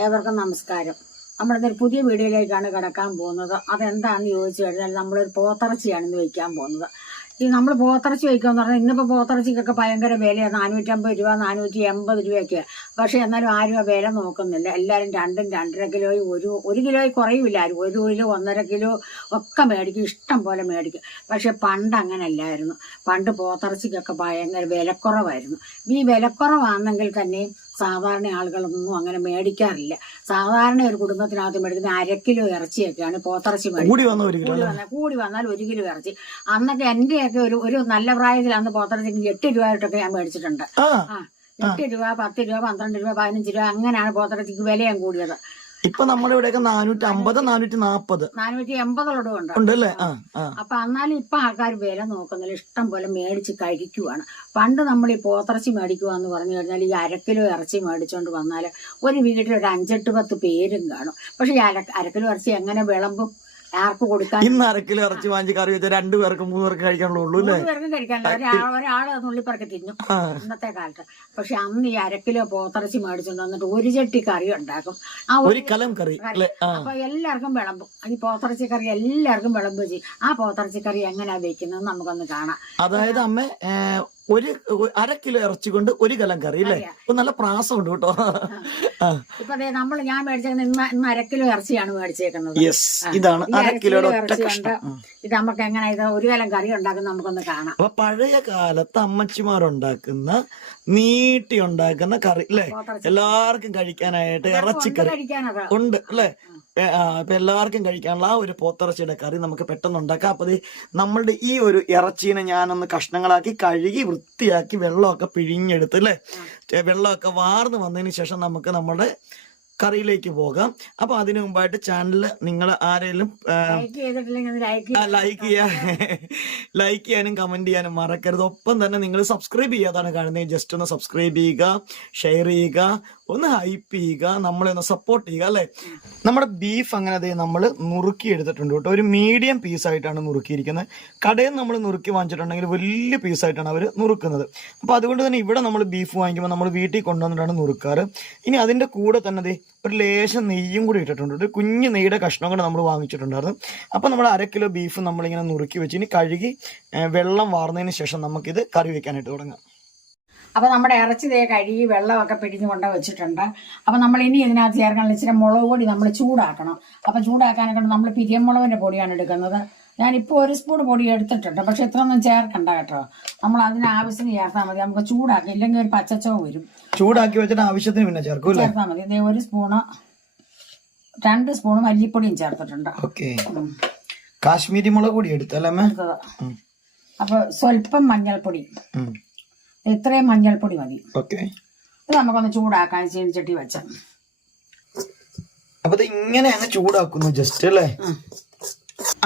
ഏവർക്കും നമസ്കാരം. നമ്മളിന്നൊരു പുതിയ വീഡിയോയിലേക്കാണ് കിടക്കാൻ പോകുന്നത്. അതെന്താണെന്ന് ചോദിച്ചു കഴിഞ്ഞാൽ നമ്മളൊരു പോത്തിറച്ചിയാണ് ഇന്ന് വയ്ക്കാൻ പോകുന്നത്. ഈ നമ്മൾ പോത്തിറച്ചി വയ്ക്കാന്ന് പറഞ്ഞാൽ ഇന്നിപ്പോൾ പോത്തിറച്ചിക്കൊക്കെ ഭയങ്കര വിലയാണ്. 450 രൂപ 480 രൂപയൊക്കെയാണ്. പക്ഷേ എന്നാലും ആരും ആ വില നോക്കുന്നില്ല. എല്ലാവരും 2-2.5 കിലോയും ഒരു കിലോയിൽ കുറയുമില്ല. ആരും 1 കിലോ 1.5 കിലോ ഒക്കെ മേടിക്കും, ഇഷ്ടം പോലെ മേടിക്കും. പക്ഷെ പണ്ട് അങ്ങനല്ലായിരുന്നു. പണ്ട് പോത്തിറച്ചിക്കൊക്കെ ഭയങ്കര വിലക്കുറവായിരുന്നു. ഈ വിലക്കുറവാണെങ്കിൽ തന്നെ സാധാരണ ആളുകളൊന്നും അങ്ങനെ മേടിക്കാറില്ല. സാധാരണ ഒരു കുടുംബത്തിനകത്ത് മേടിക്കുന്ന 1/2 കിലോ ഇറച്ചിയൊക്കെയാണ് പോത്തിറച്ചി മേടിക്കുന്നത്. കൂടി വന്നാൽ 1 കിലോ ഇറച്ചി. അന്നൊക്കെ എന്റെയൊക്കെ ഒരു നല്ല പ്രായത്തിൽ അന്ന് പോത്തിറച്ചിക്ക് 8 രൂപയായിട്ടൊക്കെ ഞാൻ മേടിച്ചിട്ടുണ്ട്. 8 രൂപ 10 രൂപ 12 രൂപ 15 രൂപ അങ്ങനെയാണ് പോത്തിറച്ചിക്ക് വിലയും കൂടിയത്. ഇപ്പൊ നമ്മുടെ ഇവിടെയൊക്കെ 450 440 480 ഉണ്ടല്ലേ. അപ്പൊ എന്നാലും ഇപ്പൊ ആൾക്കാർ വില നോക്കുന്നില്ല, ഇഷ്ടം പോലെ മേടിച്ച് കഴിക്കുവാണ്. പണ്ട് നമ്മൾ ഈ പോത്തിറച്ചി മേടിക്കുവാന്ന് പറഞ്ഞു കഴിഞ്ഞാൽ ഈ 1/2 കിലോ ഇറച്ചി മേടിച്ചോണ്ട് വന്നാൽ ഒരു വീട്ടിൽ ഒരു 5-8-10 പേരും കാണും. പക്ഷെ ഈ 1/2 കിലോ ഇറച്ചി എങ്ങനെ വിളമ്പും? ആർക്ക് കൊടുക്കാൻ? ഇന്ന് 1/2 കിലോ ഇറച്ചി വാങ്ങിച്ച് കറി വെച്ചാൽ 2 പേർക്കും 3 പേർക്കും കഴിക്കാനുള്ളൂ. 3 പേർക്കും കഴിക്കാനില്ല. ഒരാള് നുള്ളിപ്പറക്കി തിന്നും ഇന്നത്തെ കാലത്ത്. പക്ഷെ അന്ന് ഈ 1/2 കിലോ പോത്തിറച്ചി മേടിച്ചോണ്ട് വന്നിട്ട് 1 ചട്ടി കറി ഉണ്ടാക്കും. ആ 1 കലം കറി അപ്പൊ എല്ലാവർക്കും വിളമ്പും. ഈ പോത്തിറച്ചി കറി എല്ലാവർക്കും വിളമ്പും ചെയ്യും. ആ പോത്തിറച്ചി കറി എങ്ങനെയാ വെക്കുന്നത് നമുക്കൊന്ന് കാണാം. അതായത് അമ്മ 1/2 കിലോ ഇറച്ചി കൊണ്ട് 1 കലം കറി അല്ലേ? നല്ല പ്രാസമുണ്ട് കേട്ടോ. ഇപ്പൊ ഞാൻ മേടിച്ചേക്കുന്നത് ഇന്ന് 1/2 കിലോ ഇറച്ചിയാണ് മേടിച്ചേക്കുന്നത്. ഇതാണ് 1/2 കിലോയുടെ ഇത് നമുക്ക് എങ്ങനെ 1 കലം കറി ഉണ്ടാക്കുന്ന നമുക്കൊന്ന് കാണാം. അപ്പൊ പഴയ കാലത്ത് അമ്മച്ചിമാരുണ്ടാക്കുന്ന നീട്ടി ഉണ്ടാക്കുന്ന കറി അല്ലേ? എല്ലാവർക്കും കഴിക്കാനായിട്ട് ഇറച്ചിക്കറി ഉണ്ട് അല്ലേ? ഇപ്പൊ എല്ലാവർക്കും കഴിക്കാനുള്ള ആ ഒരു പോത്തിറച്ചിയുടെ കറി നമുക്ക് പെട്ടെന്ന് ഉണ്ടാക്കാം. അപ്പൊ നമ്മളുടെ ഈ ഒരു ഇറച്ചീനെ ഞാനൊന്ന് കഷ്ണങ്ങളാക്കി കഴുകി വൃത്തിയാക്കി വെള്ളമൊക്കെ പിഴിഞ്ഞെടുത്ത് അല്ലേ, വെള്ളമൊക്കെ വാർന്ന് വന്നതിന് ശേഷം നമുക്ക് നമ്മുടെ കറിയിലേക്ക് പോകാം. അപ്പൊ അതിനു മുമ്പായിട്ട് ചാനൽ നിങ്ങൾ ആരെങ്കിലും ലൈക്ക് ചെയ്യാനും കമന്റ് ചെയ്യാനും മറക്കരുത്. ഒപ്പം തന്നെ നിങ്ങൾ സബ്സ്ക്രൈബ് ചെയ്യാതാണ് കാണുന്നത്, ജസ്റ്റ് ഒന്ന് സബ്സ്ക്രൈബ് ചെയ്യുക, ഷെയർ ചെയ്യുക, ഒന്ന് ഹൈപ്പ് ചെയ്യുക, നമ്മളെ ഒന്ന് സപ്പോർട്ട് ചെയ്യുക അല്ലെ. നമ്മുടെ ബീഫ് അങ്ങനെ നമ്മൾ നുറുക്കി എടുത്തിട്ടുണ്ട് കേട്ടോ. ഒരു മീഡിയം പീസായിട്ടാണ് നുറുക്കിയിരിക്കുന്നത്. കടയിൽ നിന്ന് നമ്മൾ നുറുക്കി വാങ്ങിച്ചിട്ടുണ്ടെങ്കിൽ വലിയ പീസായിട്ടാണ് അവർ നുറുക്കുന്നത്. അപ്പോൾ അതുകൊണ്ട് തന്നെ ഇവിടെ നമ്മൾ ബീഫ് വാങ്ങിക്കുമ്പോൾ നമ്മൾ വീട്ടിൽ കൊണ്ടുവന്നിട്ടാണ് നുറുക്കാറ്. ഇനി അതിൻ്റെ കൂടെ തന്നെ ഒരു ലേശം നെയ്യും കൂടി ഇട്ടിട്ടുണ്ട്. ഒരു കുഞ്ഞ് നെയ്യുടെ കഷ്ണം കൂടെ നമ്മൾ വാങ്ങിച്ചിട്ടുണ്ടായിരുന്നു. അപ്പോൾ നമ്മൾ 1/2 കിലോ ബീഫ് നമ്മളിങ്ങനെ നുറുക്കി വെച്ച് ഇനി കഴുകി വെള്ളം വാർന്നതിന് ശേഷം നമുക്കിത് കറി വെക്കാനായിട്ട് തുടങ്ങാം. അപ്പൊ നമ്മുടെ ഇറച്ചി കഴുകി വെള്ളമൊക്കെ പിടിഞ്ഞു കൊണ്ട് വെച്ചിട്ടുണ്ട്. അപ്പൊ നമ്മൾ ഇനി ഇതിനകത്ത് ചേർക്കാനുള്ള ഇച്ചിരി മുളക് പൊടി നമ്മൾ ചൂടാക്കണം. അപ്പൊ ചൂടാക്കാനൊക്കെ നമ്മൾ പിരിയമുളകിന്റെ പൊടിയാണ് എടുക്കുന്നത്. ഞാനിപ്പോൾ 1 സ്പൂൺ പൊടി എടുത്തിട്ടുണ്ട്. പക്ഷെ ഇത്രയൊന്നും ചേർക്കണ്ട കേട്ടോ. നമ്മൾ അതിനാവശ്യത്തിന് ചേർത്താൽ മതി. നമുക്ക് ചൂടാക്കി ഇല്ലെങ്കിൽ ഒരു പച്ചച്ചവ് വരും. ചൂടാക്കി വെച്ചിട്ട് ആവശ്യത്തിന് പിന്നെ ചേർത്താൽ മതി. 1 സ്പൂണ് 2 സ്പൂണ് മല്ലിപ്പൊടിയും ചേർത്തിട്ടുണ്ട്. കാശ്മീരി മുളക് പൊടി എടുത്തല്ലേ? അപ്പൊ സ്വല്പം മഞ്ഞൾപ്പൊടി, ഇത്രയും മഞ്ഞൾപ്പൊടി മതി. ഇത് നമുക്കൊന്ന് ചൂടാക്കാൻ ചീനിച്ചട്ടി വെച്ച. അപ്പൊ ഇങ്ങനെ അങ്ങ് ചൂടാക്കുന്നു ജസ്റ്റ് അല്ലേ?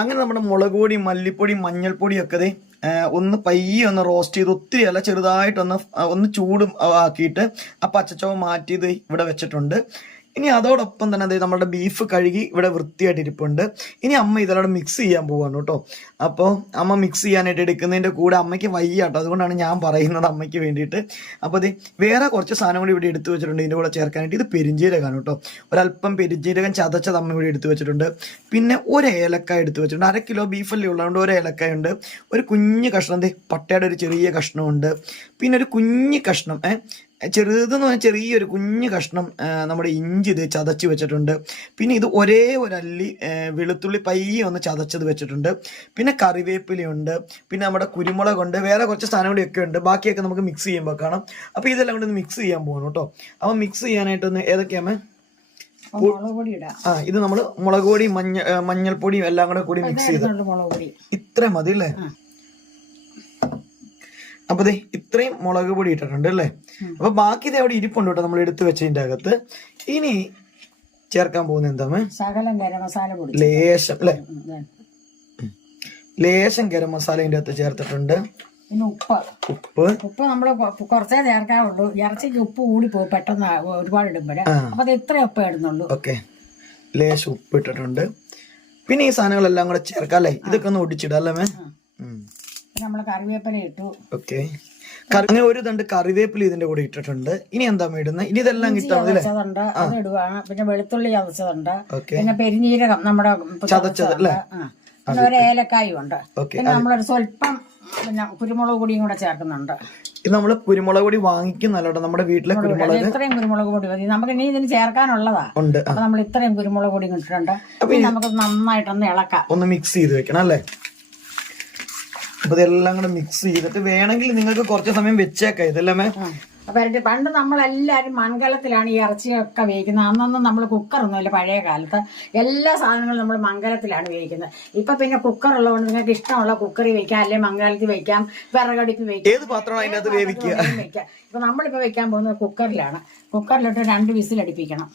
അങ്ങനെ നമ്മുടെ മുളക് പൊടി മല്ലിപ്പൊടി മഞ്ഞൾപ്പൊടി ഒക്കെ ഒന്ന് പയ്യെ ഒന്ന് റോസ്റ്റ് ചെയ്ത്, ഒത്തിരി അല്ല ചെറുതായിട്ടൊന്ന് ചൂട് ആക്കിയിട്ട് ആ പച്ചച്ചവ മാറ്റിയത് ഇവിടെ വെച്ചിട്ടുണ്ട്. ഇനി അതോടൊപ്പം തന്നെ നമ്മുടെ ബീഫ് കഴുകി ഇവിടെ വൃത്തിയായിട്ട് ഇരിപ്പുണ്ട്. ഇനി അമ്മ ഇതിലൂടെ മിക്സ് ചെയ്യാൻ പോവാണ് കേട്ടോ. അപ്പോൾ അമ്മ മിക്സ് ചെയ്യാനായിട്ട് എടുക്കുന്നതിൻ്റെ കൂടെ അമ്മയ്ക്ക് വയ്യാട്ടോ, അതുകൊണ്ടാണ് ഞാൻ പറയുന്നത് അമ്മയ്ക്ക് വേണ്ടിയിട്ട്. അപ്പോൾ വേറെ കുറച്ച് സാധനം കൂടി ഇവിടെ എടുത്തു വെച്ചിട്ടുണ്ട് ഇതിൻ്റെ കൂടെ ചേർക്കാനായിട്ട്. ഇത് പെരിഞ്ജീരകമാണ് കേട്ടോ. ഒരല്പം പെരിഞ്ജീരകം ചതച്ചത് അമ്മ ഇവിടെ എടുത്തു വെച്ചിട്ടുണ്ട്. പിന്നെ 1 ഏലക്കായ എടുത്തു വെച്ചിട്ടുണ്ട്. 1/2 കിലോ ബീഫല്ലേ ഉള്ളതുകൊണ്ട് 1 ഏലക്കായ ഉണ്ട്. ഒരു കുഞ്ഞ് കഷ്ണം പട്ടയുടെ ഒരു ചെറിയ കഷ്ണമുണ്ട്. പിന്നെ ഒരു കുഞ്ഞ് കഷ്ണം ചെറുതെന്ന് പറഞ്ഞാൽ ചെറിയൊരു കുഞ്ഞു കഷ്ണം നമ്മുടെ ഇഞ്ചി ചതച്ച് വെച്ചിട്ടുണ്ട്. പിന്നെ ഇത് ഒരേ അല്ലി വെളുത്തുള്ളി പയ്യെ ഒന്ന് ചതച്ചത് വെച്ചിട്ടുണ്ട്. പിന്നെ കറിവേപ്പിലയുണ്ട്. പിന്നെ നമ്മുടെ കുരുമുളകുണ്ട്. വേറെ കുറച്ച് സാധനം കൂടിയൊക്കെ ഉണ്ട്. ബാക്കിയൊക്കെ നമുക്ക് മിക്സ് ചെയ്യുമ്പോൾ കാണാം. അപ്പോൾ ഇതെല്ലാം കൂടി ഒന്ന് മിക്സ് ചെയ്യാൻ പോകണം കേട്ടോ. അപ്പോൾ മിക്സ് ചെയ്യാനായിട്ടൊന്ന് ഏതൊക്കെയാമേ? ഇത് നമ്മൾ മുളക് പൊടി മഞ്ഞൾപ്പൊടിയും എല്ലാം കൂടി മിക്സ് ചെയ്ത് ഇത്ര മതി അല്ലേ? അപ്പൊ ഇത്രയും മുളക് പൊടി ഇട്ടിട്ടുണ്ട് അല്ലേ? അപ്പൊ ബാക്കി അവിടെ ഇരിപ്പുണ്ട് കേട്ടോ നമ്മൾ എടുത്തു വെച്ചതിന്റെ അകത്ത്. ഇനി ചേർക്കാൻ പോകുന്ന എന്താണ്? ലേശം അല്ലെ? ലേശം ഗരം മസാല ഇതിന്റെ അകത്ത് ചേർത്തിട്ടുണ്ട്. ഉപ്പ് നമ്മള് കുറച്ചേ ചേർക്കാറുള്ളൂ. ഇറച്ചിക്ക് ഉപ്പ് കൂടി പോകും പെട്ടെന്ന് ഒരുപാട് ഇടുമ്പോഴേ. അപ്പൊ അത് ഇത്ര ഉപ്പ് ഇടുന്നുള്ളൂ. ലേശം ഉപ്പ് ഇട്ടിട്ടുണ്ട്. പിന്നെ ഈ സാധനങ്ങളെല്ലാം കൂടെ ചേർക്കാം അല്ലേ? ഇതൊക്കെ ഒന്ന് ഒടിച്ചിടാം അല്ലേ? നമ്മള് കറിവേപ്പില ഇട്ടു. അങ്ങനെ ഒരു തണ്ട് കറിവേപ്പില ഇതിന്റെ കൂടെ ഇട്ടിട്ടുണ്ട്. ഇനി എന്താ ഇടുന്നത്? ഇനി ഇതെല്ലാം കിട്ടാൻ മതി ചതച്ചതുണ്ട്, അത് ഇടുവാണ്. പിന്നെ വെളുത്തുള്ളി ചതച്ചതുണ്ട്, ഓക്കെ. പിന്നെ പെരിഞ്ജീരകം നമ്മുടെ ചതച്ചത് അല്ലേ? പിന്നെ ഒരു ഏലക്കായും ഉണ്ട്. പിന്നെ നമ്മളൊരു സ്വല്പം പിന്നെ കുരുമുളക് പൊടിയും കൂടെ ചേർക്കുന്നുണ്ട്. ഇത് നമ്മള് കുരുമുളക് പൊടി വാങ്ങിക്കുന്നല്ലോ, നമ്മുടെ വീട്ടിലെ കുരുമുളക്. ഇത്രയും കുരുമുളക് പൊടി മതി നമുക്ക്. ഇനി ഇതിന് ചേർക്കാനുള്ളതാ ഉണ്ട്. അപ്പൊ നമ്മൾ ഇത്രയും കുരുമുളക് പൊടി ഇട്ടിട്ടുണ്ട്. നമുക്ക് നന്നായിട്ടൊന്ന് ഇളക്കാം, ഒന്ന് മിക്സ് ചെയ്ത് വെക്കണം അല്ലേ? അപ്പൊ ഇതെല്ലാം കൂടെ മിക്സ് ചെയ്തിട്ട് വേണമെങ്കിൽ നിങ്ങൾക്ക് കുറച്ച് സമയം വെച്ചേക്കാം ഇതെല്ലാം. അപ്പൊ പണ്ട് നമ്മളെല്ലാരും മൺകലത്തിലാണ് ഈ ഇറച്ചിയൊക്കെ വേവിക്കുന്നത്. അന്നൊന്നും നമ്മൾ കുക്കറൊന്നുമില്ല. പഴയ കാലത്ത് എല്ലാ സാധനങ്ങളും നമ്മൾ മൺകലത്തിലാണ് വേവിക്കുന്നത്. ഇപ്പൊ പിന്നെ കുക്കർ ഉള്ളതുകൊണ്ട് നിങ്ങൾക്ക് ഇഷ്ടമുള്ള കുക്കറിൽ വെക്കാം, അല്ലെങ്കിൽ മൺകലത്തിൽ വെക്കാം, വിറകടുപ്പിൽ വെക്കാം, ഏത് പാത്രമാണ് അതിനകത്ത് വേവിക്കുക. ഇപ്പൊ നമ്മളിപ്പോ വെക്കാൻ പോകുന്നത് കുക്കറിലാണ്. കുക്കറിലോട്ട് 2 വിസിലടിപ്പിക്കണം.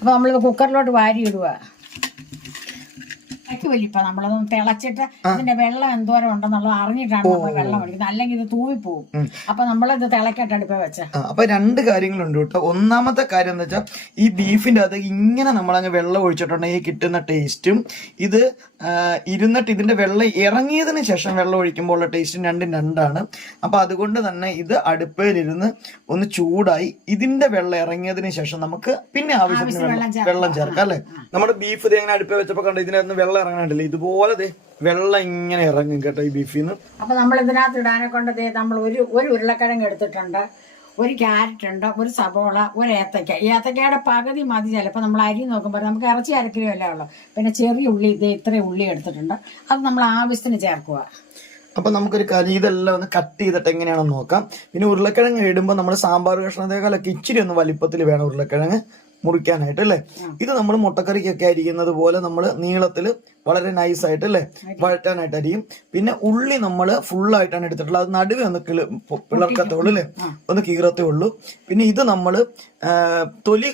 അപ്പൊ നമ്മളിപ്പോ കുക്കറിലോട്ട് വാരി ഇടുക. വലിപ്പ നമ്മളതൊന്ന് തിളച്ചിട്ട് ഇതിന്റെ വെള്ളം എന്തോരം ഉണ്ടെന്നുള്ളത് അറിഞ്ഞിട്ടാണ് നമ്മൾ വെള്ളം ഒഴിക്കുന്നത്. അല്ലെങ്കിൽ ഇത് തൂവിപ്പോവും. അപ്പൊ നമ്മളിത് തിളക്കട്ടെ അടുപ്പ വെച്ച. അപ്പൊ 2 കാര്യങ്ങളുണ്ട് കേട്ടോ. ഒന്നാമത്തെ കാര്യം എന്താ വെച്ചാൽ ഈ ബീഫിന്റെ അത് ഇങ്ങനെ നമ്മളങ്ങ് വെള്ളം ഒഴിച്ചിട്ടുണ്ടെങ്കിൽ കിട്ടുന്ന ടേസ്റ്റും ഇത് ഇരുന്നിട്ട് ഇതിന്റെ വെള്ളം ഇറങ്ങിയതിന് ശേഷം വെള്ളം ഒഴിക്കുമ്പോൾ ഉള്ള ടേസ്റ്റും രണ്ടും രണ്ടാണ്. അപ്പൊ അതുകൊണ്ട് തന്നെ ഇത് അടുപ്പയിലിരുന്ന് ഒന്ന് ചൂടായി ഇതിന്റെ വെള്ളം ഇറങ്ങിയതിന് ശേഷം നമുക്ക് പിന്നെ ആവശ്യത്തിന് വെള്ളം ചേർക്കാം അല്ലെ? നമ്മുടെ ബീഫ് ഇത് എങ്ങനെ അടുപ്പ വെച്ചപ്പോ കണ്ടോ, ഇതിനകത്ത് വെള്ളം ഇറങ്ങാണ്ടില്ല. ഇതുപോലെ വെള്ളം ഇങ്ങനെ ഇറങ്ങും കേട്ടോ ഈ ബീഫിന്ന്. അപ്പൊ നമ്മൾ ഇതിനകത്ത് ഇടാനെ കൊണ്ട് നമ്മൾ ഒരു ഉരുളക്കിഴങ്ങ് എടുത്തിട്ടുണ്ട്, ഒരു ക്യാരറ്റ് ഉണ്ട്, ഒരു സബോള, ഒരു ഏത്തക്ക. ഈ ഏത്തക്കയുടെ പകുതി മതി. ചിലപ്പോൾ നമ്മൾ അരി നോക്കുമ്പോൾ നമുക്ക് ഇറച്ചി അരക്കിലോ ഉള്ളൂ. പിന്നെ ചെറിയ ഉള്ളി ഇത്രയും ഉള്ളി എടുത്തിട്ടുണ്ട്, അത് നമ്മൾ ആവശ്യത്തിന് ചേർക്കുക. അപ്പൊ നമുക്കൊരു കാര്യം ഇതെല്ലാം ഒന്ന് കട്ട് ചെയ്തിട്ട് എങ്ങനെയാണെന്ന് നോക്കാം. പിന്നെ ഉരുളക്കിഴങ്ങ് ഇടുമ്പോൾ നമ്മൾ സാമ്പാർ കഷ്ണത്തേക്കാളൊക്കെ ഇച്ചിരി ഒന്ന് വലിപ്പത്തിൽ വേണം ഉരുളക്കിഴങ്ങ് മുറിക്കാനായിട്ട് അല്ലേ? ഇത് നമ്മൾ മുട്ടക്കറിക്കൊക്കെ അരിക്കുന്നത് പോലെ നമ്മൾ നീളത്തിൽ വളരെ നൈസായിട്ട് അല്ലേ വഴറ്റാനായിട്ട് അരിയും. പിന്നെ ഉള്ളി നമ്മൾ ഫുള്ളായിട്ടാണ് എടുത്തിട്ടുള്ളത്. അത് നടുവേ ഒന്ന് പിളർക്കത്തുള്ളൂ അല്ലേ, ഒന്ന് കീറത്തേ ഉള്ളൂ. പിന്നെ ഇത് നമ്മൾ തൊലി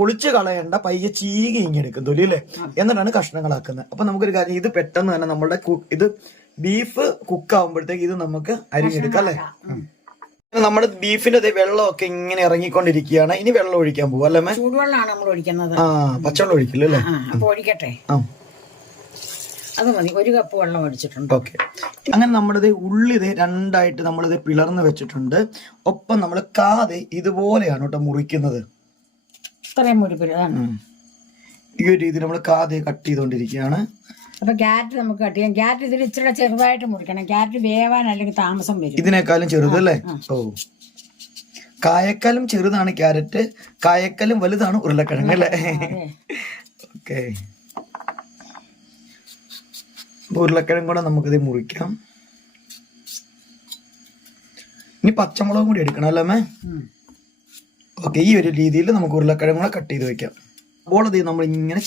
പൊളിച്ച് കളയേണ്ട, പയ്യെ ചീകി ഇങ്ങെടുക്കും തൊലി അല്ലേ, എന്നിട്ടാണ് കഷ്ണങ്ങളാക്കുന്നത്. അപ്പൊ നമുക്കൊരു കാര്യം, ഇത് പെട്ടെന്ന് തന്നെ നമ്മളുടെ ഇത് ബീഫ് കുക്കാവുമ്പോഴത്തേക്ക് ഇത് നമുക്ക് അരിഞ്ഞെടുക്കാം അല്ലേ? നമ്മുടെ ബീഫിന്റെ വെള്ളമൊക്കെ ഇങ്ങനെ ഇറങ്ങിക്കൊണ്ടിരിക്കുകയാണ്. ഇനി വെള്ളം ഒഴിക്കാൻ പോകും അല്ലേ? ചൂടുവെള്ളമാണ് നമ്മൾ ഒഴിക്കുന്നത്. പച്ചവെള്ളം ഒഴിക്കില്ല അല്ലേ? അപ്പൊ ഒഴിക്കട്ടെ. അത് മതി, 1 കപ്പ് വെള്ളം ഒഴിച്ചിട്ടുണ്ട്. ഓക്കെ. അങ്ങനെ നമ്മുടെ ഉള്ളി 2ആയിട്ട് നമ്മളിത് പിളർന്ന് വെച്ചിട്ടുണ്ട്. ഒപ്പം നമ്മൾ കാതെ ഇതുപോലെയാണ് കേട്ടോ മുറിക്കുന്നത്. ഇത്രയും മുറിപ്പിലാണ് ഈ ഒരു രീതി നമ്മൾ കാതെ കട്ട് ചെയ്തുകൊണ്ടിരിക്കുകയാണ്. അപ്പൊ ക്യാരറ്റ് നമുക്ക് കട്ട് ചെയ്യാം. ക്യാരറ്റ് ഇതിൽ ഇച്ചിരി ചെറുതായിട്ട് മുറിക്കണം. ക്യാരറ്റ് വേവാൻ അല്ലെങ്കിൽ താമസം വരും. ഇതിനേക്കാളും ചെറുതല്ലേ? ഓ, കായക്കാലും ചെറുതാണ് ക്യാരറ്റ്, കായക്കാലും വലുതാണ് ഉരുളക്കിഴങ്ങ് അല്ലേ? ഓക്കെ. ഉരുളക്കിഴങ്ങ് കൂടെ നമുക്കിത് മുറിക്കാം. ഇനി പച്ചമുളകും കൂടി എടുക്കണം അല്ലേ? ഓക്കെ. ഈ ഒരു രീതിയിൽ നമുക്ക് ഉരുളക്കിഴങ്ങ് കൂടെ കട്ട് ചെയ്ത് വെക്കാം. അപ്പോൾ അത് നമ്മൾ ഇങ്ങനെ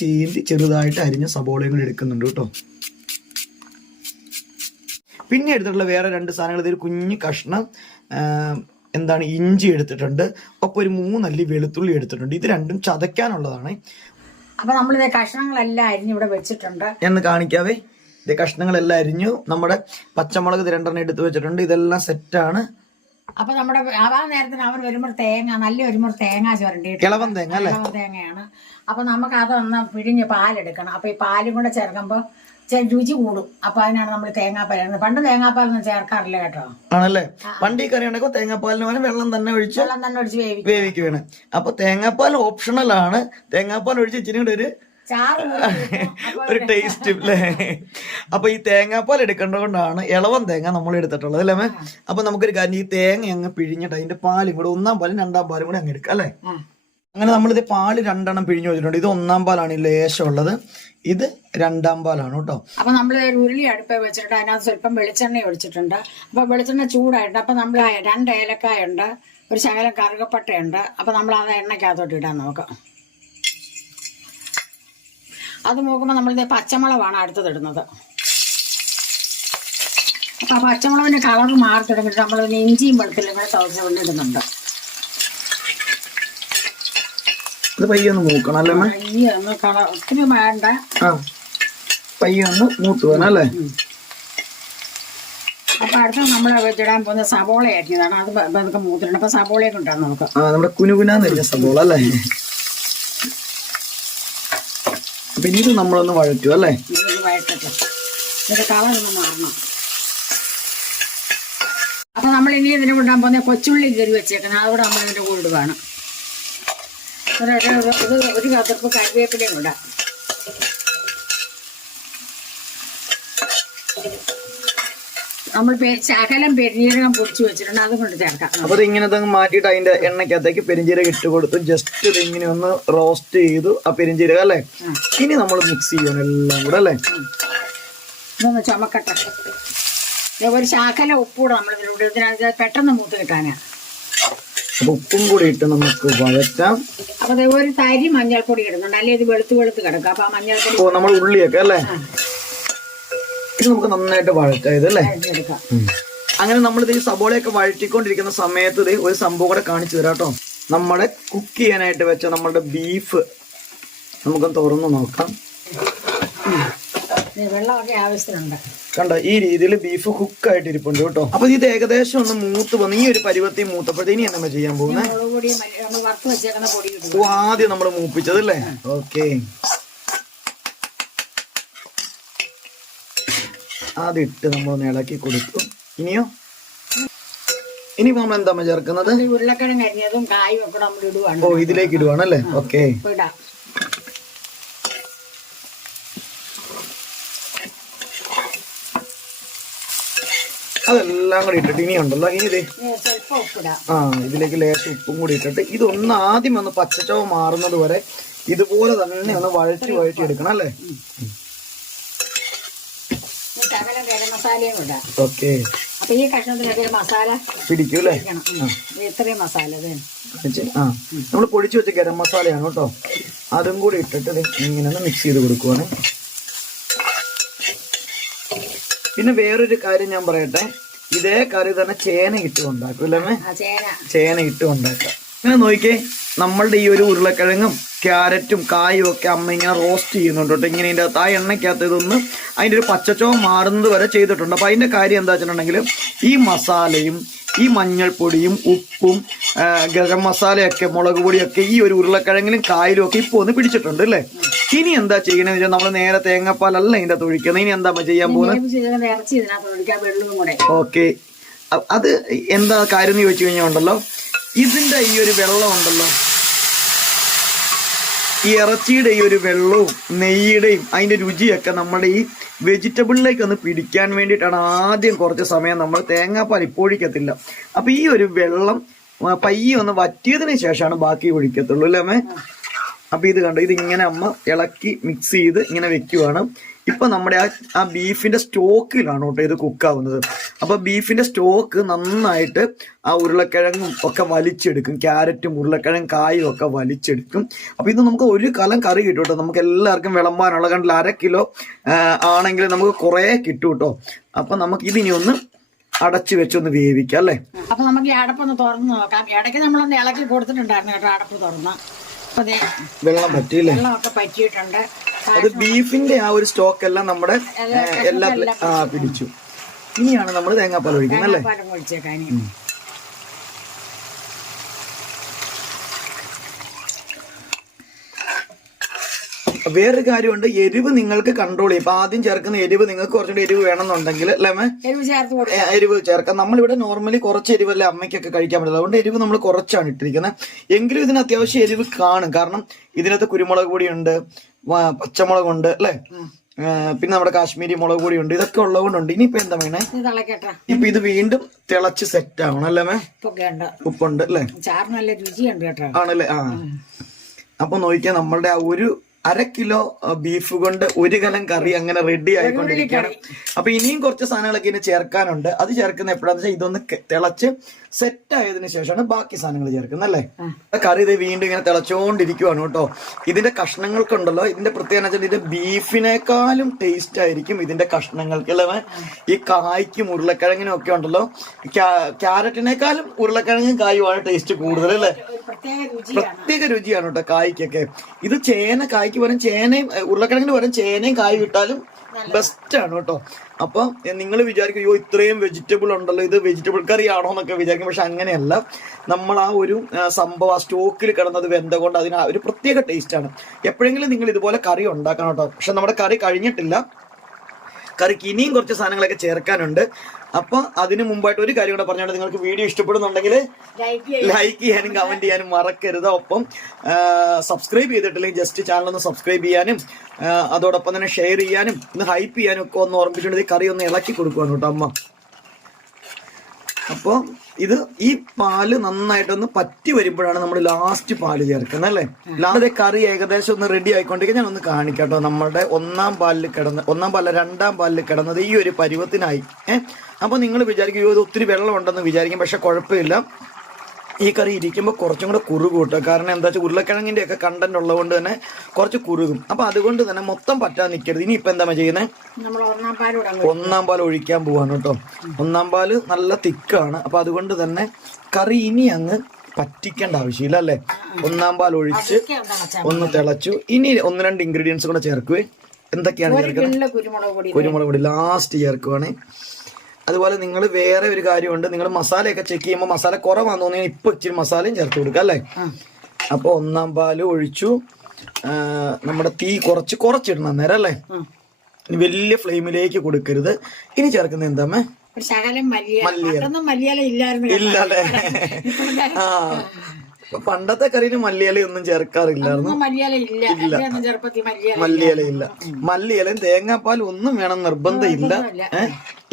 ചെറുതായിട്ട് അരിഞ്ഞ സബോളയും കൂടി എടുക്കുന്നുണ്ട് കേട്ടോ. പിന്നെ എടുത്തിട്ടുള്ള വേറെ 2 സാധനങ്ങൾ, ഇതൊരു കുഞ്ഞു കഷ്ണം എന്താണ് ഇഞ്ചി എടുത്തിട്ടുണ്ട്. ഒപ്പം ഒരു 3 അല്ലി വെളുത്തുള്ളി എടുത്തിട്ടുണ്ട്. ഇത് രണ്ടും ചതയ്ക്കാനുള്ളതാണ്. അപ്പൊ നമ്മളിത് കഷ്ണങ്ങളെല്ലാം അരിഞ്ഞ് ഇവിടെ വെച്ചിട്ടുണ്ട് എന്ന് കാണിക്കാവേ. ഇത് കഷ്ണങ്ങളെല്ലാം അരിഞ്ഞു. നമ്മുടെ പച്ചമുളക് 2 എടുത്ത് വെച്ചിട്ടുണ്ട്. ഇതെല്ലാം സെറ്റാണ്. അപ്പൊ നമ്മുടെ നേരത്തിന് അവൻ വരുമ്പോൾ നല്ലൊരു മുറി തേങ്ങ ചുരണ്ടിട്ട്, ഇളവൻ തേങ്ങ അല്ലേ? ഇളവൻ തേങ്ങയാണ്. അപ്പൊ നമുക്ക് അതൊന്ന് പിഴിഞ്ഞ് പാലെടുക്കണം. അപ്പൊ ഈ പാലും കൂടെ ചേർക്കുമ്പോ രുചി കൂടും. അപ്പൊ അതിനാണ് നമ്മൾ തേങ്ങാപ്പാൽ. പണ്ട് തേങ്ങാപ്പാലൊന്നും ചേർക്കാറില്ല കേട്ടോ. ആണല്ലേ? പണ്ട് ഈ കറി ഉണ്ടെങ്കിൽ തേങ്ങാപ്പാലിന് പോലെ വെള്ളം തന്നെ ഒഴിച്ച് വേവിക്കുകയാണ്. അപ്പൊ തേങ്ങാപ്പാൽ ഓപ്ഷണൽ ആണ്. തേങ്ങാപ്പാൽ ഒഴിച്ച് ഇച്ചിരി കൂടെ ഒരു ടേസ്റ്റ് അല്ലേ? അപ്പൊ ഈ തേങ്ങാപ്പാൽ എടുക്കേണ്ടതുകൊണ്ടാണ് ഇളവൻ തേങ്ങ നമ്മൾ എടുത്തിട്ടുള്ളത് അല്ലേ? അപ്പൊ നമുക്കൊരു കാര്യം, ഈ തേങ്ങ അങ്ങ് പിഴിഞ്ഞിട്ട് അതിന്റെ പാലും കൂടെ 1-ാം പാലും 2-ാം പാലും കൂടെ അങ്ങ് എടുക്കാം അല്ലേ? അങ്ങനെ നമ്മളിത് പാല് 2 പിഴിഞ്ഞു വെച്ചിട്ടുണ്ട്. ഇത് 1-ാം പാലാണ് ഈ ലേശം ഉള്ളത്, ഇത് 2-ാം പാലാണ് കേട്ടോ. അപ്പൊ നമ്മൾ ഉരുളി അടുപ്പ് വെച്ചിട്ട് അതിനകത്ത് സ്വല്പം വെളിച്ചെണ്ണ ഒഴിച്ചിട്ടുണ്ട്. അപ്പൊ വെളിച്ചെണ്ണ ചൂടായിട്ട് അപ്പൊ നമ്മൾ 2 ഏലക്കായ ഉണ്ട്, ഒരു ശകലം കറുകപ്പട്ടയുണ്ട്. അപ്പൊ നമ്മൾ അത് എണ്ണയ്ക്കകത്തോട്ട് ഇടാൻ നോക്കാം. അത് നോക്കുമ്പോൾ നമ്മളിത് പച്ചമുളകാണ് അടുത്തത് ഇടുന്നത്. അപ്പൊ ആ പച്ചമുളകിന്റെ കളർ മാറി തുടങ്ങിയിട്ട് നമ്മൾ ഇഞ്ചിയും വെളുത്തുള്ളിയും കൂടെ തവച്ചുകൊണ്ട് ഇടുന്നുണ്ട്. പയ്യൊന്ന് മൂക്കണം അല്ലേ? പയ്യൊന്ന് കളർ ഒത്തിരി വേണ്ട, പയ്യൊന്ന് മൂത്ത് വേണം അല്ലേ? അപ്പൊ അടുത്ത് നമ്മൾ വെച്ചിടാൻ പോകുന്ന സബോള ആയിരിക്കുന്നതാണ്. അത് അതൊക്കെ മൂത്തിട്ടുണ്ട്. അപ്പൊ സബോളയൊക്കെ ഉണ്ടാകും നമുക്ക്. നമ്മുടെ കുനുകുനാന്ന് സബോള അല്ലേ? പിന്നെ ഇത് നമ്മളൊന്ന് വഴറ്റും അല്ലേ? വഴറ്റട്ടെ, ഇതിന്റെ കളർ ഒന്ന് മാറണം. അപ്പൊ നമ്മൾ ഇനി ഇതിന് കൊണ്ടാൻ പോകുന്ന കൊച്ചുള്ളി കയറി വെച്ചേക്കണം, അതുകൂടെ നമ്മൾ ഇതിന്റെ കൂടെ ഇടുവാണ്. ഒരു കതിർപ്പ് കറിവേപ്പിലയും ഇടാം. നമ്മൾ ശകലം പെരിഞ്ജീരകം പൊടിച്ചു വെച്ചിട്ടുണ്ട്, അതും കൊണ്ട് ചേർക്കാം. അപ്പൊ ഇങ്ങനെ മാറ്റിയിട്ട് അതിന്റെ എണ്ണക്കകത്തേക്ക് പെരിഞ്ജീരകം ഇട്ട് കൊടുത്തു, ജസ്റ്റ് ഇത് ഇങ്ങനെ ഒന്ന് റോസ്റ്റ് ചെയ്തു ആ പെരിഞ്ജീരകം അല്ലേ. ഇനി നമ്മൾ മിക്സ് ചെയ്യണം എല്ലാം കൂടെ അല്ലേ. ഇതൊന്ന് ചുമക്കട്ടെ. ഒരു ശകലം ഉപ്പൂടെ നമ്മൾ ഇതിലൂടെ ഇതിനകത്ത് പെട്ടെന്ന് മൂത്ത് കിട്ടാനാ. അപ്പൊ ഉപ്പും കൂടി ഇട്ട് നമുക്ക് വഴറ്റാം. അപ്പൊ ഒരു തരി മഞ്ഞൾപ്പൊടി ഇടുന്നുണ്ട്, അല്ലെ ഇത് വെളുത്ത് കിടക്കാം. അപ്പൊ ആ മഞ്ഞൾപ്പൊടി നമ്മൾ ഉള്ളിയൊക്കെ അല്ലേ ഇത് നമുക്ക് നന്നായിട്ട് വഴറ്റാം ഇതല്ലേ. അങ്ങനെ നമ്മളിത് ഈ സബോളയൊക്കെ വഴറ്റിക്കൊണ്ടിരിക്കുന്ന സമയത്ത് ഇത് ഒരു സംഭവം കൂടെ കാണിച്ചു തരാം കേട്ടോ. നമ്മുടെ കുക്ക് ചെയ്യാനായിട്ട് വെച്ച നമ്മളുടെ ബീഫ് നമുക്കൊന്ന് തുറന്നു നോക്കാം. വെള്ളമൊക്കെ ആവശ്യത്തിനുണ്ട്. കണ്ടോ ഈ രീതിയിൽ ബീഫ് കുക്കായിട്ട് ഇരിപ്പുണ്ട് കേട്ടോ. അപ്പൊ ഇത് ഏകദേശം ഒന്ന് മൂത്ത് വന്നു. ഈ ഒരു പരുവത്തി മൂത്തപ്പോഴത്തേക്ക് ഇനി എന്താ ചെയ്യാൻ പോകുന്നത്? ആദ്യം നമ്മൾ മൂപ്പിച്ചത് അല്ലേ. ഓക്കെ, അതിട്ട് നമ്മളൊന്ന് ഇളക്കി കൊടുക്കും. ഇനിയിപ്പോ നമ്മൾ എന്താ ചേർക്കുന്നത്? ഉരുളക്കിഴങ്ങ് അരിഞ്ഞതും കായും ഒക്കെ നമ്മൾ ഇടുവാണ്. ഓ, ഇതിലേക്ക് ഇടുവാണല്ലേ. ഓക്കെ, അതെല്ലാം കൂടി ഇട്ടിട്ട് ഇനി ഉണ്ടല്ലോ ഇനി ഇതിലേക്ക് ലേശം ഉപ്പും കൂടി ഇട്ടിട്ട് ഇതൊന്ന് ആദ്യം ഒന്ന് പച്ചച്ചവ മാറുന്നത് വരെ ഇതുപോലെ തന്നെ ഒന്ന് വഴറ്റി എടുക്കണം അല്ലേ. ഓക്കെ, അപ്പൊ ഈ കഷ്ണത്തിനൊക്കെ മസാല പിടിക്കൂല്ലേ. ഇത്രയും മസാല നമ്മൾ പൊടിച്ചു വെച്ച ഗരം മസാലയാണ് കേട്ടോ. അതും കൂടി ഇട്ടിട്ട് ഇങ്ങനെ ഒന്ന് മിക്സ് ചെയ്ത് കൊടുക്കുവാണ്. പിന്നെ വേറൊരു കാര്യം ഞാൻ പറയട്ടെ, ഇതേ കറി തന്നെ ചേന ഇട്ട് ഉണ്ടാക്കും അല്ലേ. ചേന ഇട്ട് ഉണ്ടാക്കാം. ഇങ്ങനെ നോക്കിക്കേ, നമ്മളുടെ ഈ ഒരു ഉരുളക്കിഴങ്ങും ക്യാരറ്റും കായും ഒക്കെ അമ്മ ഇങ്ങനെ റോസ്റ്റ് ചെയ്യുന്നുണ്ട് കേട്ടോ. ഇങ്ങനെ ഇതിൻ്റെ അകത്ത് ആ എണ്ണയ്ക്കകത്ത് ഇതൊന്ന് അതിൻ്റെ ഒരു പച്ചച്ചോ മാറുന്നത് വരെ ചെയ്തിട്ടുണ്ട്. അപ്പം അതിൻ്റെ കാര്യം എന്താ വെച്ചിട്ടുണ്ടെങ്കിൽ ഈ മസാലയും ഈ മഞ്ഞൾപ്പൊടിയും ഉപ്പും ഗരം മസാലയൊക്കെ മുളക് പൊടിയൊക്കെ ഈ ഒരു ഉരുളക്കിഴങ്ങിലും കായലും ഒക്കെ ഇപ്പോൾ ഒന്ന് പിടിച്ചിട്ടുണ്ട് അല്ലേ. ഇനി എന്താ ചെയ്യണമെന്ന് വെച്ചാൽ നമ്മൾ നേരെ തേങ്ങാപ്പാലല്ല ഇതിൻ്റെ അകത്ത് ഒഴിക്കുന്നത്. ഇനി എന്താ ചെയ്യാൻ പോകുന്നത്? ഓക്കെ, അത് എന്താ കാര്യം എന്ന് ചോദിച്ചു കഴിഞ്ഞാൽ ഉണ്ടല്ലോ, ഇതിൻ്റെ ഈ ഒരു വെള്ളം ഉണ്ടല്ലോ, ഈ ഇറച്ചിയുടെ ഈ ഒരു വെള്ളവും നെയ്യുടെയും അതിൻ്റെ രുചിയൊക്കെ നമ്മുടെ ഈ വെജിറ്റബിളിലേക്ക് ഒന്ന് പിടിക്കാൻ വേണ്ടിയിട്ടാണ് ആദ്യം കുറച്ച് സമയം നമ്മൾ തേങ്ങാപ്പാൽ ഇപ്പോൾ ഒഴിക്കത്തില്ല. അപ്പം ഈ ഒരു വെള്ളം പയ്യെ ഒന്ന് വറ്റിയതിന് ശേഷമാണ് ബാക്കി ഒഴിക്കത്തുള്ളൂ അല്ലേ അമ്മേ. അപ്പം ഇത് കണ്ടോ, ഇതിങ്ങനെ അമ്മ ഇളക്കി മിക്സ് ചെയ്ത് ഇങ്ങനെ വെക്കുവാണ്. ഇപ്പൊ നമ്മുടെ ആ ബീഫിന്റെ സ്റ്റോക്കിലാണ് കേട്ടോ ഇത് കുക്കാവുന്നത്. അപ്പൊ ബീഫിന്റെ സ്റ്റോക്ക് നന്നായിട്ട് ആ ഉരുളക്കിഴങ്ങും ഒക്കെ വലിച്ചെടുക്കും, ക്യാരറ്റും ഉരുളക്കിഴങ്ങും കായും ഒക്കെ വലിച്ചെടുക്കും. അപ്പൊ ഇത് നമുക്ക് ഒരു കലം കറി കിട്ടും കേട്ടോ. നമുക്ക് എല്ലാവർക്കും വിളമ്പാനുള്ള കണ്ടില്ല, 1/2 കിലോ ആണെങ്കിൽ നമുക്ക് കുറെ കിട്ടും കേട്ടോ. അപ്പൊ നമുക്ക് ഇതിനി ഒന്ന് അടച്ചു വെച്ചൊന്ന് വേവിക്കാം അല്ലേ. അപ്പൊ നമുക്ക് ഈ അടപ്പൊന്ന് തുറന്ന് നോക്കാം. ഇടയ്ക്ക് നമ്മളൊന്ന് ഇളക്കി കൊടുത്തിട്ടുണ്ടായിരുന്നു കേട്ടോ അടപ്പ് തുറന്ന. വെള്ളം പറ്റിയില്ലേ? വെള്ളമൊക്കെ പറ്റിയിട്ടുണ്ട്. അത് ബീഫിന്റെ ആ ഒരു സ്റ്റോക്ക് എല്ലാം നമ്മുടെ എല്ലാത്തിലും പിടിച്ചു. ഇനിയാണ് നമ്മൾ തേങ്ങാപ്പാൽ ഒഴിക്കുന്നത് അല്ലേ. വേറൊരു കാര്യമുണ്ട്, എരിവ് നിങ്ങൾക്ക് കൺട്രോൾ ചെയ്യും. ഇപ്പൊ ആദ്യം ചേർക്കുന്ന എരിവ് നിങ്ങൾക്ക് കുറച്ചുകൂടി എരിവ് വേണമെന്നുണ്ടെങ്കിൽ അല്ലേ എരിവ് ചേർക്കാം. നമ്മളിവിടെ നോർമലി കുറച്ച് എരിവല്ലേ അമ്മയ്ക്കൊക്കെ കഴിക്കാൻ പറ്റില്ല, അതുകൊണ്ട് എരിവ് നമ്മൾ കുറച്ചാണ് ഇട്ടിരിക്കുന്നത്. എങ്കിലും ഇതിന് അത്യാവശ്യം എരിവ് കാണും, കാരണം ഇതിനകത്ത് കുരുമുളക് പൊടിയുണ്ട്, പച്ചമുളകുണ്ട് അല്ലേ, പിന്നെ നമ്മുടെ കാശ്മീരി മുളക് പൊടിയുണ്ട്. ഇതൊക്കെ ഉള്ളതുകൊണ്ടുണ്ട്. ഇനിയിപ്പോ എന്താ വേണേ, ഇപ്പൊ ഇത് വീണ്ടും തിളച്ച് സെറ്റ് ആവണം അല്ലേ മേ. ഉപ്പുണ്ട് അല്ലേ, ആണല്ലേ. അപ്പൊ നോക്കിയാൽ നമ്മളുടെ ആ ഒരു 1/2 കിലോ ബീഫ് കൊണ്ട് 1 കലം കറി അങ്ങനെ റെഡി ആയിക്കൊണ്ടിരിക്കുകയാണ്. അപ്പൊ ഇനിയും കുറച്ച് സാധനങ്ങളൊക്കെ ഇനി ചേർക്കാനുണ്ട്. അത് ചേർക്കുന്ന എപ്പോഴാന്ന് വെച്ചാൽ ഇതൊന്ന് തിളച്ച് സെറ്റ് ആയതിനു ശേഷമാണ് ബാക്കി സാധനങ്ങൾ ചേർക്കുന്നത് അല്ലേ. കറി ഇത് വീണ്ടും ഇങ്ങനെ തിളച്ചോണ്ടിരിക്കുവാണ് കേട്ടോ. ഇതിന്റെ കഷ്ണങ്ങൾക്കുണ്ടല്ലോ, ഇതിന്റെ പ്രത്യേകത വെച്ചാൽ ഇതിന്റെ ബീഫിനേക്കാളും ടേസ്റ്റ് ആയിരിക്കും ഇതിന്റെ കഷ്ണങ്ങൾക്ക് അല്ലേ. ഈ കായ്ക്കും ഉരുളക്കിഴങ്ങിനും ഒക്കെ ഉണ്ടല്ലോ, ക്യാരറ്റിനേക്കാളും ഉരുളക്കിഴങ്ങും കായുമാണ് ടേസ്റ്റ് കൂടുതൽ അല്ലേ. പ്രത്യേക രുചിയാണ് കേട്ടോ കായ്ക്കൊക്കെ. ഇത് കായ്ക്ക് പകരം ചേനയും ഉരുളക്കിഴങ്ങിന് പകരം ചേനയും കായും ഇട്ടാലും ബെസ്റ്റ് ആണ് കേട്ടോ. അപ്പൊ നിങ്ങൾ വിചാരിക്കും അയ്യോ ഇത്രയും വെജിറ്റബിൾ ഉണ്ടല്ലോ, ഇത് വെജിറ്റബിൾ കറി ആണോ എന്നൊക്കെ വിചാരിക്കും. പക്ഷെ അങ്ങനെയല്ല, നമ്മൾ ആ ഒരു സംഭവം ആ സ്റ്റോക്കിൽ കിടന്നത് വെന്ത കൊണ്ട് അതിന് ഒരു പ്രത്യേക ടേസ്റ്റ് ആണ്. എപ്പോഴെങ്കിലും നിങ്ങൾ ഇതുപോലെ കറി ഉണ്ടാക്കണം കേട്ടോ. പക്ഷെ നമ്മുടെ കറി കഴിഞ്ഞിട്ടില്ല, കറിക്ക് ഇനിയും കുറച്ച് സാധനങ്ങളൊക്കെ ചേർക്കാനുണ്ട്. അപ്പൊ അതിന് മുമ്പായിട്ട് ഒരു കാര്യം കൂടെ പറഞ്ഞോണ്ട്, നിങ്ങൾക്ക് വീഡിയോ ഇഷ്ടപ്പെടുന്നുണ്ടെങ്കിൽ ലൈക്ക് ചെയ്യാനും കമന്റ് ചെയ്യാനും മറക്കരുത്. ഒപ്പം സബ്സ്ക്രൈബ് ചെയ്തിട്ടില്ലെങ്കിൽ ജസ്റ്റ് ചാനൽ ഒന്ന് സബ്സ്ക്രൈബ് ചെയ്യാനും അതോടൊപ്പം തന്നെ ഷെയർ ചെയ്യാനും ഒന്ന് ഹൈപ്പ് ചെയ്യാനും ഒക്കെ ഒന്ന് ഓർമ്മിച്ചുകൊണ്ട് ഈ കറി ഒന്ന് ഇളക്കി കൊടുക്കുവാണ് കേട്ടോ അമ്മ. അപ്പോൾ ഇത് ഈ പാല് നന്നായിട്ടൊന്ന് പറ്റി വരുമ്പോഴാണ് നമ്മൾ ലാസ്റ്റ് പാല് ചേർക്കുന്നത് അല്ലേ. ലാസ്റ്റ് കറി ഏകദേശം ഒന്ന് റെഡി ആയിക്കൊണ്ടിരിക്കുക. ഞാൻ ഒന്ന് കാണിക്കാം കേട്ടോ. നമ്മുടെ രണ്ടാം പാലിൽ കിടന്നത് ഈ ഒരു പരുവത്തിനായി. അപ്പോൾ നിങ്ങൾ വിചാരിക്കും ഇത് ഒത്തിരി വെള്ളം ഉണ്ടെന്ന് വിചാരിക്കും, പക്ഷെ കുഴപ്പമില്ല. ഈ കറി ഇരിക്കുമ്പോൾ കുറച്ചും കൂടെ കുറുകും കേട്ടോ. കാരണം എന്താ വെച്ചാൽ ഉരുളക്കിഴങ്ങിന്റെ ഒക്കെ കണ്ടന്റ് ഉള്ളതുകൊണ്ട് തന്നെ കുറച്ച് കുറുകും. അപ്പൊ അതുകൊണ്ട് തന്നെ മൊത്തം പറ്റാൻ നിൽക്കരുത്. ഇനി ഇപ്പൊ എന്താ ചെയ്യുന്നത്, ഒന്നാം പാൽ ഒഴിക്കാൻ പോവാണ് കേട്ടോ. ഒന്നാം പാല് നല്ല തിക്കാണ്. അപ്പൊ അതുകൊണ്ട് തന്നെ കറി ഇനി അങ്ങ് പറ്റിക്കേണ്ട ആവശ്യമില്ല അല്ലേ. ഒന്നാം പാൽ ഒഴിച്ച് ഒന്ന് തിളച്ചു. ഇനി 1-2 ഇൻഗ്രീഡിയൻസ് കൂടെ ചേർക്കുവേ. എന്തൊക്കെയാണ് ചേർക്കുന്നത്? കുരുമുളക് പൊടി ലാസ്റ്റ് ചേർക്കുവാണ്. അതുപോലെ നിങ്ങൾ വേറെ ഒരു കാര്യമുണ്ട്, നിങ്ങൾ മസാലയൊക്കെ ചെക്ക് ചെയ്യുമ്പോൾ മസാല കുറവാന്ന് തോന്നിയാൽ ഇപ്പൊ ഇച്ചിരി മസാലയും ചേർത്ത് കൊടുക്കുക അല്ലേ. അപ്പൊ ഒന്നാം പാല് ഒഴിച്ചു. നമ്മുടെ തീ കുറച്ചിടണം അന്നേരം അല്ലേ. വലിയ ഫ്ലെയിമിലേക്ക് കൊടുക്കരുത്. ഇനി ചേർക്കുന്നത് എന്താ മല്ലിയില ഇല്ലല്ലേ. ആ പണ്ടത്തെ കറിയിൽ മല്ലിയിലയൊന്നും ചേർക്കാറില്ലായിരുന്നു. മല്ലിയില ഇല്ല. മല്ലിയിലയും തേങ്ങാപ്പാലും ഒന്നും വേണം നിർബന്ധം ഇല്ല.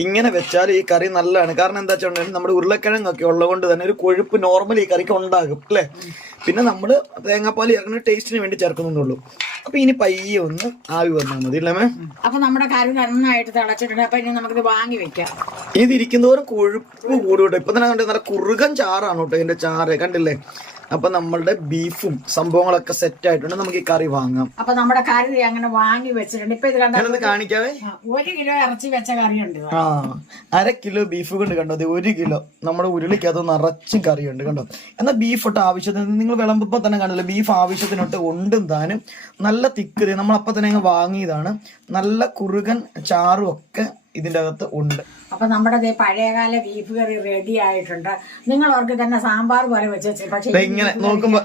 ഇങ്ങനെ വെച്ചാൽ ഈ കറി നല്ലതാണ്. കാരണം എന്താ വെച്ചിട്ടുണ്ടെങ്കിൽ നമ്മുടെ ഉരുളക്കിഴങ്ങൊക്കെ ഉള്ളതുകൊണ്ട് തന്നെ ഒരു കൊഴുപ്പ് നോർമൽ ഈ കറിക്ക് ഉണ്ടാകും അല്ലെ. പിന്നെ നമ്മള് തേങ്ങാപ്പാൽ ചേർക്കുന്ന ടേസ്റ്റിന് വേണ്ടി ചേർക്കുന്നുള്ളൂ. അപ്പൊ ഇനി പയ്യെ ഒന്ന് ആവി വന്നാൽ മതി അല്ലേ. അപ്പൊ നമ്മുടെ കറി നന്നായിട്ട് തിളച്ചിട്ടുണ്ട്. അപ്പൊ ഇനി നമുക്കിത് വാങ്ങി വെക്കാം. ഇതിരിക്കുന്നതോറും കൊഴുപ്പ് കൂടും. ഇപ്പൊ തന്നെ നല്ല കുറുകൻ ചാറാണ് കേട്ടോ ഇതിന്റെ ചാറ്, കണ്ടില്ലേ. അപ്പൊ നമ്മളുടെ ബീഫും സംഭവങ്ങളൊക്കെ സെറ്റ് ആയിട്ടുണ്ട്. നമുക്ക് ഈ കറി വാങ്ങാം. അപ്പൊ നമ്മുടെ കറി അങ്ങനെ വാങ്ങി വെച്ചിട്ടുണ്ട്. ഇപ്പൊ ഇത് ഞാനൊന്ന് കാണിക്കാവേ. 1 കിലോ ഇറച്ചി വെച്ച കറിയുണ്ട്. 1/2 കിലോ ബീഫ് കൊണ്ട് കണ്ടോ. 1 കിലോ നമ്മുടെ ഉരുളിക്കകത്ത് നിറച്ചും കറിയുണ്ട് കണ്ടോ. എന്നാൽ ബീഫ് ഒട്ട് ആവശ്യത്തിന് നിങ്ങൾ വിളമ്പുമ്പോ തന്നെ കാണില്ല, ബീഫ് ആവശ്യത്തിനൊട്ട് ഉണ്ടും താനും നല്ല തിക്ക്. നമ്മളപ്പോ തന്നെ അങ്ങ് വാങ്ങിയതാണ്. നല്ല കുറുകൻ ചാറും ഒക്കെ ഇതിന്റെ അകത്ത് ഉണ്ട്. അപ്പൊ നമ്മുടെ പഴയകാല ബീഫ് കറി റെഡി ആയിട്ടുണ്ട്. നിങ്ങൾ അവർക്ക് തന്നെ സാമ്പാർ പോലെ വെച്ച്, പക്ഷെ ഇങ്ങനെ നോക്കുമ്പോ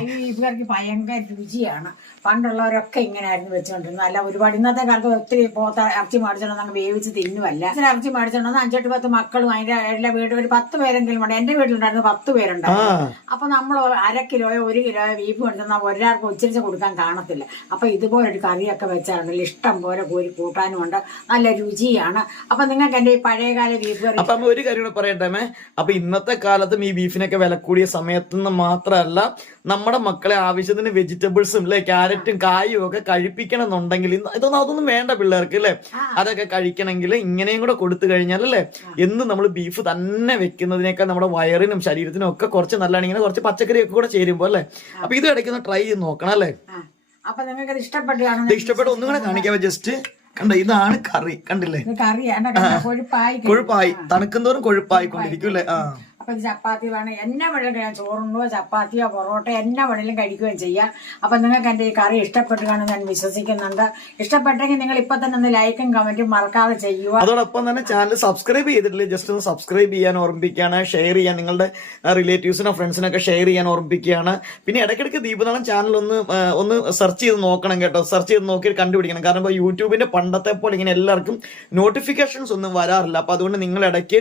ഈ ബീഫ് കറിക്ക് ഭയങ്കര രുചിയാണ്. പണ്ടുള്ളവരൊക്കെ ഇങ്ങനെയായിരുന്നു വെച്ചോണ്ടിരുന്നത്. അല്ല ഒരുപാട് ഇന്നത്തെ കാലത്ത് ഒത്തിരി ഇറച്ചി മേടിച്ചോണ്ട് അങ്ങ് വേവിച്ച് തിന്നുമല്ല. ഇറച്ചി മേടിച്ചോണ്ട് 5-8-10 മക്കളും അതിന്റെ എല്ലാ വീട്ടിൽ ഒരു 10 പേരെങ്കിലും ഉണ്ട്. എന്റെ വീട്ടിലുണ്ടായിരുന്നു 10 പേരുണ്ടായിരുന്നു. അപ്പൊ നമ്മൾ 1/2 കിലോയോ 1 കിലോയോ ബീഫ് കൊണ്ടുവന്നാൽ ഒരാൾക്ക് ഉച്ചരിച്ച് കൊടുക്കാൻ കാണത്തില്ല. അപ്പൊ ഇതുപോലൊരു കറിയൊക്കെ വെച്ചാലുണ്ടല്ലോ ഇഷ്ടം പോലെ കോരി കൂട്ടാനും ഉണ്ട്, നല്ല രുചിയാണ്. അപ്പൊ നിങ്ങൾക്ക് എന്റെ ഈ പഴയകാല ബീഫ് കറി. അപ്പൊ ഒരു കാര്യം കൂടെ പറയട്ടെ. അപ്പൊ ഇന്നത്തെ കാലത്തും ഈ ബീഫിനൊക്കെ വില കൂടിയ സമയത്തുനിന്ന് മാത്രമല്ല നമ്മുടെ മക്കളെ ആവശ്യത്തിന് വെജിറ്റബിൾസും അല്ലെ, ക്യാരറ്റും കായും ഒക്കെ കഴിപ്പിക്കണം എന്നുണ്ടെങ്കിൽ അതൊന്നും വേണ്ട പിള്ളേർക്ക് അല്ലെ. അതൊക്കെ കഴിക്കണമെങ്കിൽ ഇങ്ങനെയും കൂടെ കൊടുത്തു കഴിഞ്ഞാൽ അല്ലെ, എന്നും നമ്മൾ ബീഫ് തന്നെ വെക്കുന്നതിനേക്കാൾ നമ്മുടെ വയറിനും ശരീരത്തിനും ഒക്കെ കുറച്ച് നല്ലതാണ് ഇങ്ങനെ കുറച്ച് പച്ചക്കറി ഒക്കെ കൂടെ ചേരുമ്പോ അല്ലെ. അപ്പൊ ഇത് ഇടയ്ക്കൊന്ന് ട്രൈ ചെയ്ത് നോക്കണം അല്ലെ. അപ്പൊ നിങ്ങൾക്ക് ഇഷ്ടപ്പെട്ട ഒന്നും കൂടെ കാണിക്കാവേ. ജസ്റ്റ് കണ്ട, ഇതാണ് കറി, കണ്ടില്ലേ. കൊഴുപ്പായി തണുക്കുന്നതോറും കൊഴുപ്പായിക്കൊണ്ടിരിക്കും അല്ലേ. അപ്പൊ ചപ്പാത്തി വേണം, എന്നാ വേണമെങ്കിലും ഞാൻ ചോറുണ്ടോ ചപ്പാത്തിയോ പൊറോട്ട എന്നാ വേണമെങ്കിലും കഴിക്കുകയും ചെയ്യാം. അപ്പൊ നിങ്ങൾക്ക് എന്റെ ഈ കറി ഇഷ്ടപ്പെട്ടു കാണുമെന്ന് ഞാൻ വിശ്വസിക്കുന്നുണ്ട്. ഇഷ്ടപ്പെട്ടെങ്കിൽ നിങ്ങൾ ഇപ്പൊ തന്നെ ഒന്ന് ലൈക്കും കമന്റും മറക്കാതെ ചെയ്യുക. അതോടൊപ്പം തന്നെ ചാനൽ സബ്സ്ക്രൈബ് ചെയ്തിട്ടില്ലേ ജസ്റ്റ് ഒന്ന് സബ്സ്ക്രൈബ് ചെയ്യാൻ ഓർമ്മിപ്പിക്കുകയാണ്. ഷെയർ ചെയ്യാൻ, നിങ്ങളുടെ റിലേറ്റീവ്സിനോ ഫ്രണ്ട്സിനൊക്കെ ഷെയർ ചെയ്യാൻ ഓർമ്മിപ്പിക്കുകയാണ്. പിന്നെ ഇടയ്ക്കിടയ്ക്ക് ദീപനാളം ചാനൽ ഒന്ന് സെർച്ച് ചെയ്ത് നോക്കണം കേട്ടോ. സെർച്ച് ചെയ്ത് നോക്കി കണ്ടുപിടിക്കണം. കാരണം ഇപ്പൊ യൂട്യൂബിന്റെ പണ്ടത്തെ പോലെ ഇങ്ങനെ എല്ലാവർക്കും നോട്ടിഫിക്കേഷൻസ് ഒന്നും വരാറില്ല. അപ്പൊ അതുകൊണ്ട് നിങ്ങൾ ഇടയ്ക്ക്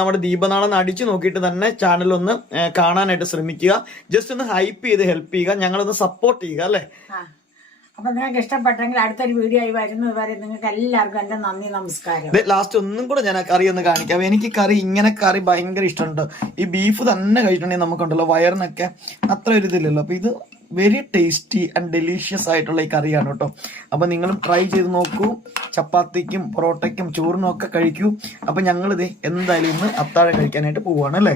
നമ്മുടെ ദീപനാളം അടിച്ചു നോക്കിയിട്ട് തന്നെ ചാനൽ ഒന്ന് കാണാനായിട്ട് ശ്രമിക്കുക. ജസ്റ്റ് ഒന്ന് ഹൈപ്പ് ചെയ്ത് ഹെൽപ്പ് ചെയ്യുക, ഞങ്ങളൊന്ന് സപ്പോർട്ട് ചെയ്യുക അല്ലെ. അപ്പൊ നിങ്ങൾക്ക് ഇഷ്ടപ്പെട്ടെങ്കിൽ അടുത്തൊരു വീഡിയോ ആയി വരുന്നത് വരെ നിങ്ങൾക്ക് എല്ലാവർക്കും എന്റെ നന്ദി, നമസ്കാരം. ലാസ്റ്റ് ഒന്നും കൂടെ ഞാൻ ആ കറി ഒന്ന് കാണിക്കാം. എനിക്ക് ഇങ്ങനെ കറി ഭയങ്കര ഇഷ്ടമുണ്ട്. ഈ ബീഫ് തന്നെ കഴിച്ചിട്ടുണ്ടെങ്കിൽ നമുക്കുണ്ടല്ലോ വയറിനൊക്കെ അത്ര ഒരു ഇതില്ലല്ലോ. അപ്പൊ ഇത് വെരി ടേസ്റ്റി ആൻഡ് ഡെലീഷ്യസ് ആയിട്ടുള്ള ഈ കറിയാണ് കേട്ടോ. അപ്പൊ നിങ്ങളും ട്രൈ ചെയ്ത് നോക്കൂ. ചപ്പാത്തിക്കും പൊറോട്ടയ്ക്കും ചോറിനും ഒക്കെ കഴിക്കൂ. അപ്പൊ ഞങ്ങളിത് എന്തായാലും ഇന്ന് അത്താഴം കഴിക്കാനായിട്ട് പോവാണ് അല്ലേ.